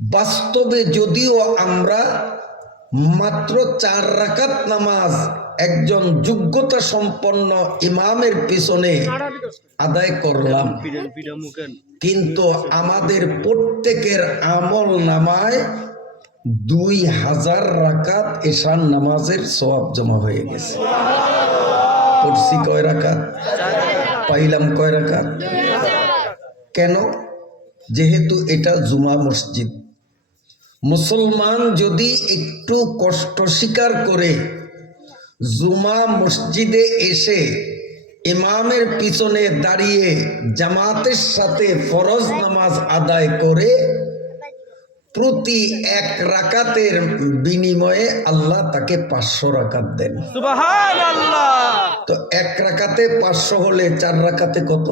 বাস্তবে যদিও আমরা মাত্র 4 রাকাত নামাজ একজন যোগ্যতা সম্পন্ন ইমামের পিছনে আদায় করলাম, কিন্তু আমাদের প্রত্যেকের আমল নামায় 2000 রাকাত এশার নামাজের সওয়াব জমা হয়ে গেছে। পড়ছি কয় রাকাত? পাইলাম কয় রাকাত? কেন? যেহেতু এটা জুমা মসজিদ। মুসলমান যদি একটু কষ্ট স্বীকার করে জুমা মসজিদে এসে ইমামের পিছনে দাঁড়িয়ে জামাতের সাথে ফরজ নামাজ আদায় করে প্রতি 1 রাকাতের বিনিময়ে আল্লাহ তাকে 500 রাকাত দেন। সুবহানাল্লাহ। তো 1 রাকাতে 500 হলে 4 রাকাতে কত?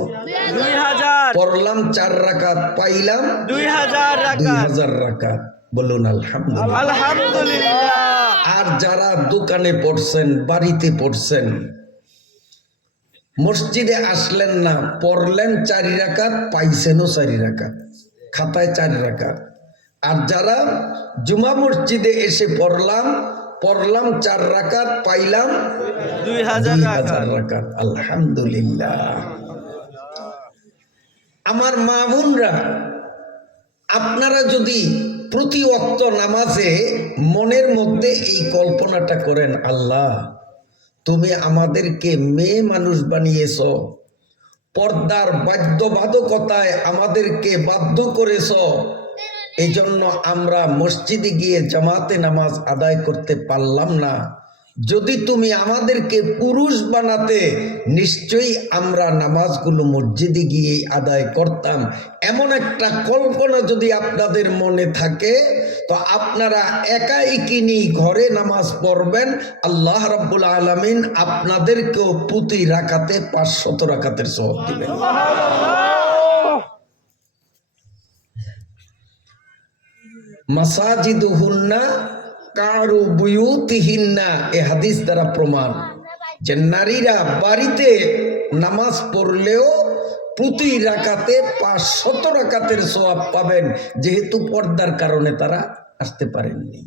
2000। পড়লাম 4 রাকাত, পাইলাম 2000 রাকাত। 2000 রাকাত। বলুন আলহামদুলিল্লাহ। আলহামদুলিল্লাহ। আর যারা দোকানে পড়ছেন, বাড়িতে পড়ছেন, মসজিদে আসলেন না, পড়লেন 4 রাকাত, পাইছেনও 4 রাকাত, খাতায় 4 রাকাত। আর যারা জুমা মসজিদে এসে পড়লাম 4 রাকাত, পাইলাম 2000 রাকাত। আলহামদুলিল্লাহ। আমার মা বোনরা, আপনারা যদি প্রতি ওয়াক্ত নামাজে মনের মধ্যে এই কল্পনাটা করেন, আল্লাহ তুমি আমাদেরকে মেয়ে মানুষ বানিয়েছ, পর্দার বাধ্যবাধকতায় আমাদেরকে বাধ্য করেছ, এই জন্য আমরা মসজিদে গিয়ে জামাতে নামাজ আদায় করতে পারলাম না। যদি তুমি আমাদেরকে পুরুষ বানাতে নিশ্চয়ই আমরা নামাজগুলো মসজিদে গিয়ে আদায় করতাম। এমন একটা কল্পনা যদি আপনাদের মনে থাকে তো আপনারা একাই কিনি ঘরে নামাজ পড়বেন, আল্লাহ রাব্বুল আলামিন আপনাদেরকেও প্রতি রাকাতে 500 রাকাতের সওয়াব দিবেন। মাসাজিদুহুন্না কারু বুয়ুতিহিন্না, এ হাদিস দ্বারা প্রমাণ যে নারীরা বাড়িতে নামাজ পড়লেও প্রতি রাকাতে 500 রাকাতের সওয়াব পাবেন, যেহেতু পর্দার কারণে তারা আসতে পারেননি।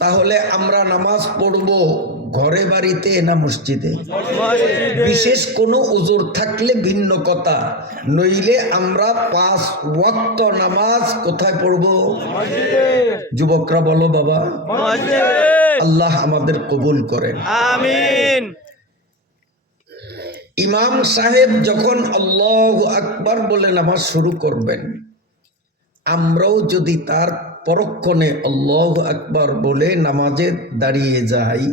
তাহলে আমরা নামাজ পড়ব ঘরে বাড়িতে না মসজিদে? বিশেষ কোনো উজুর থাকলে ভিন্ন কথা, নইলে আমরা 5 ওয়াক্ত নামাজ কোথায় পড়ব? যুবকরা বলো বাবা, আল্লাহ আমাদের কবুল করেন, আমিন। ইমাম সাহেব যখন আল্লাহু আকবার বলে নামাজ শুরু করবেন, আমরাও যদি তার পরক্ষণে আল্লাহু আকবার বলে নামাজে দাঁড়িয়ে যাই,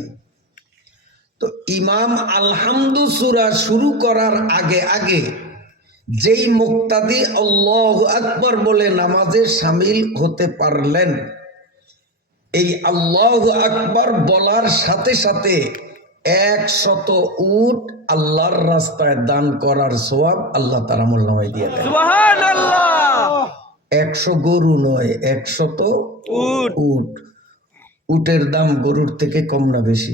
তো ইমাম আলহামদু সূরা শুরু করার আগে আগে যেই মুক্তাদি আল্লাহু আকবার বলে নামাজে শামিল হতে পারলেন, এই আল্লাহু আকবার বলার সাথে সাথে 100 উট আল্লাহর রাস্তায় দান করার সওয়াব আল্লাহ তাআলা আমলনামায় দিয়ে দেন। সুবহানাল্লাহ। 100 গরু নয়, 100 উট। উটের দাম গরুর থেকে কম না বেশি?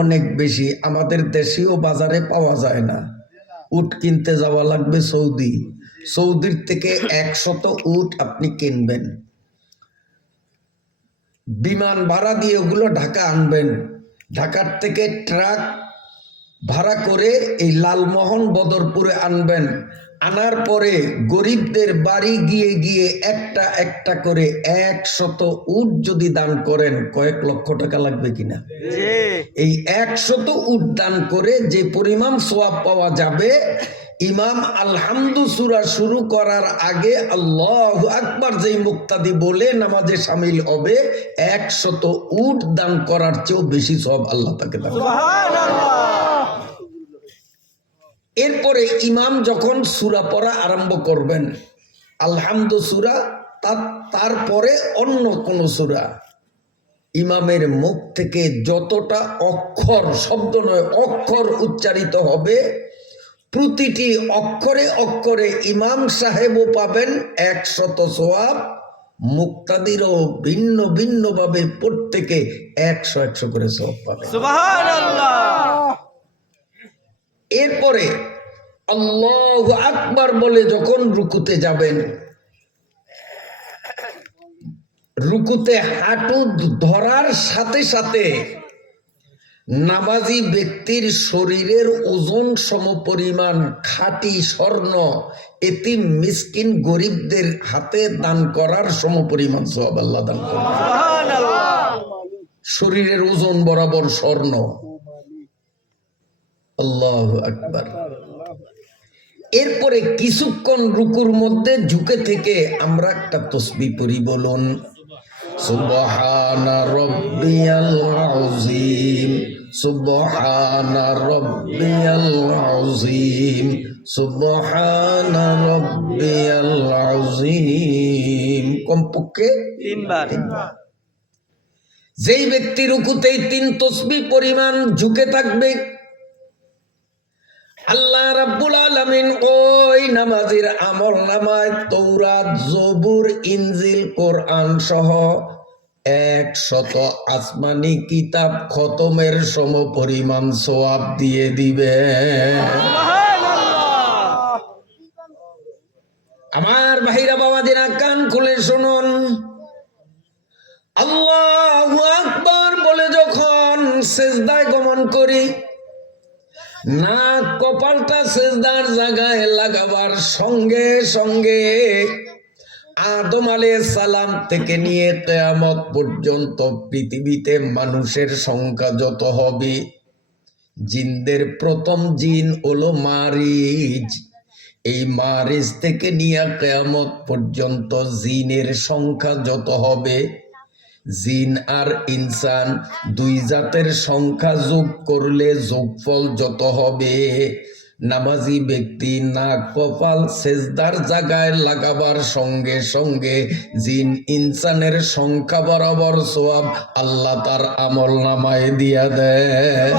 অনেক বেশি। আমাদের দেশেও বাজারে পাওয়া যায় না। উট কিনতে যাওয়া লাগবে সৌদি। সৌদির থেকে 100 উট আপনি কিনবেন, বিমান ভাড়া দিয়ে ওগুলো ঢাকা আনবেন, ঢাকার থেকে ট্রাক ভাড়া করে এই লালমোহন বদরপুরে আনবেন, আনার পরে গরিবদের বাড়ি গিয়ে গিয়ে একটা একটা করে 100 উট যদি দান করেন, কয়েক লক্ষ টাকা লাগবে কিনা? এই 100 উট দান করে যে পরিমাণ সওয়াব পাওয়া যাবে, ইমাম আলহামদু সূরা শুরু করার আগে আল্লাহু আকবার যেই মুক্তাদি বলে নামাজে শামিল হবে, 100 উট দান করার চেয়েও বেশি সওয়াব আল্লাহ তাকে দান করবেন। সুবহানাল্লাহ। এরপরে ইমাম যখন সূরা পড়া আরম্ভ করবেন, আলহামদু সূরা, তারপরে অন্য কোন সূরা, ইমামের মুখ থেকে যতটা অক্ষর, শব্দ নয় অক্ষর উচ্চারিত হবে, প্রতিটি অক্ষরে অক্ষরে ইমাম সাহেবও পাবেন 100 সওয়াব, মুক্তাদিরও ভিন্ন ভিন্ন ভাবে প্রত্যেকে 100 করে সওয়াব পাবে। সুবহানাল্লাহ। এরপরে আল্লাহু আকবার বলে যখন রুকুতে যাবেন, রুকুতে হাঁটু ধরার সাথে সাথে নামাজি ব্যক্তির শরীরের ওজন সমপরিমাণ খাঁটি স্বর্ণ এতিম মিসকিন গরিবদের হাতে দান করার সমপরিমাণ সওয়াব আল্লাহ দান করবেন। শরীরের ওজন বরাবর স্বর্ণ। আল্লাহু আকবার। এরপরে কিছুক্ষণ রুকুর মধ্যে ঝুঁকে থেকে আমরা একটা তাসবিহ পড়ি, বলুন সুবহানা রাব্বিয়াল আযীম, সুবহানা রাব্বিয়াল আযীম, সুবহানা রাব্বিয়াল আযীম, কমপক্ষে 3 বার। যেই ব্যক্তি রুকুতেই 3 তাসবিহ পরিমাণ ঝুঁকে থাকবে, আল্লাহ রাব্বুল আলামিন ওই নামাজের আমল নামায় তৌরাত, জবুর, ইনজিল, কোরআন সহ 100 আসমানি কিতাব খতমের সমপরিমাণ সওয়াব দিয়ে দিবে। আমার ভাইরা বাবাজিরা কান খুলে শুনুন, আল্লাহু আকবার বলে যখন সিজদায় গমন করি, নাক কপালটা সিজদার জায়গায় লাগাবার সঙ্গে সঙ্গে আদম আলাইহিস সালাম থেকে নিয়ে কিয়ামত পর্যন্ত পৃথিবীতে মানুষের সংখ্যা যত হবে, জিনদের প্রথম জিন হলো মারিজ। এই মারিজ থেকে নিয়ে কিয়ামত পর্যন্ত জিনের সংখ্যা যত হবে, জিন আর ইনসান দুই জাতের সংখ্যা যোগ করলে যোগফল যত হবে, নামাজি ব্যক্তি নাক কপাল সেজদার জায়গায় লাগাবার সঙ্গে সঙ্গে জিন ইনসানের সংখ্যা বরাবর সওয়াব আল্লাহ তার আমল নামায় দিয়া দেয়।